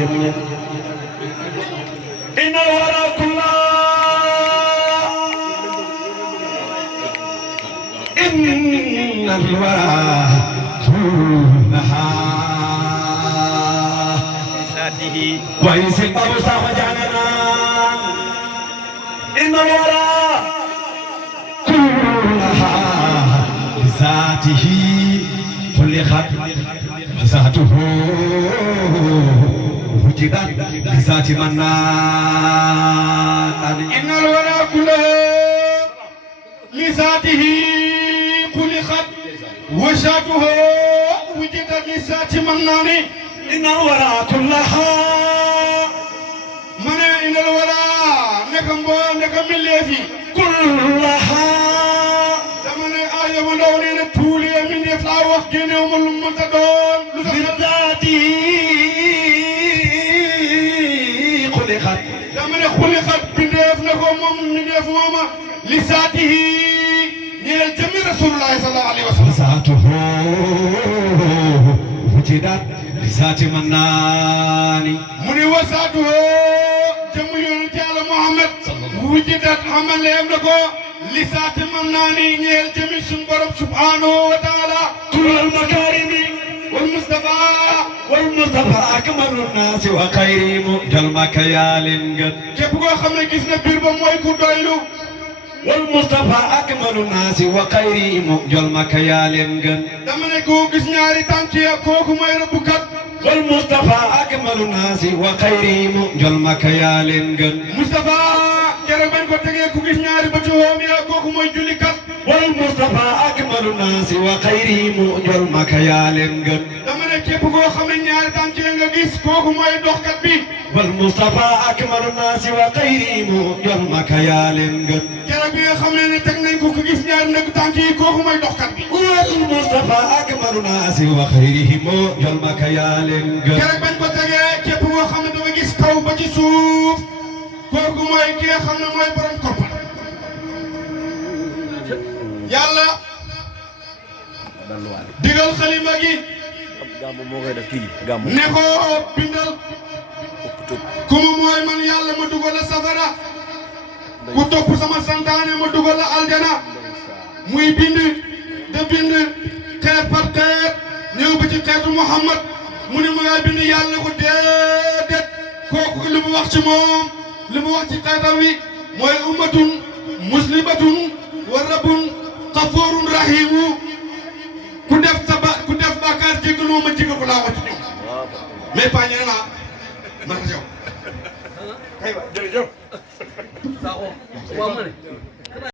إن الورى كلها إن الورى كلها ويسق أبو سامة جعلنا إن الورى كلها بذاته خلقت ذاته وجدت بذات منان إن الورى كلها لذاته خلقت وذاته وجدت بذات منان إن الورى كلها من إن الورى نكم الليفي كلها دمن آية ولونين تولي من يفلا وقين يوم المنتدون بذاته خلقت دمن خلقت بنديف نكم من يف ماما لذاته نيل جميع رسول الله صلى الله عليه وسلم ذاته وجدت بذات منان من وذاته جميع رجال محمد وجدت حمل يملكه لذات منان نيل جميع سنبرب سبحانه وتعالى كل المكارم والمصطفى أكمل الناس وخيرهم جلمك يا لنجد képp koo xam ne gis na biir ba mooy ku doylu والمصطفى أكمل الناس وخيرهم جلمك يا لنجد dama ne koo gis ñaari tànk ya kooku mooy rëbbkat والمصطفى أكمل الناس وخيرهم جلمك يا لنجد Moustapha keroog bañ ko tegee ku gis ñaari bëti hoom ya kooku mooy jullikat والمصطفى أكمل الناس وخيرهم جلمك يا لنجد dama ne képp koo xam ne ñaari tànk ya nga gis kooku mooy doxkat bi والمصطفى أكمل الناس وخيرهم جلمك يا لنجد keroog bi nga xam ne teg nañ ko ku gis ñaari nag tànk yi kooku mooy doxkat bi والمصطفى أكمل الناس وخيرهم جلمك يا لنجد keroog bañ ko tegee képp koo xam ne dafa gis kaw ba ci suuf kooku mooy ki nga xam ne mooy borom koppar yàlla digal xalima gi ne ko bindal ku mu mooy man yàlla ma dugal la safara ku topp sama santaane ma dugal la aljana muy bind de bind xeet par xeet ñëw ba ci xeetu Muhammad mu ne ma ngay bind yàlla ko déedéet kooku li mu wax ci moom li mu wax ci xeetam wi mooy ummatun muslimatun wa rabbun xafoorun rahimu ku def bàkkaar jéggaloo ma jéggal ko laa wax ci ñoom mais pas ñeneen naa man yow. aywa jërëjëf.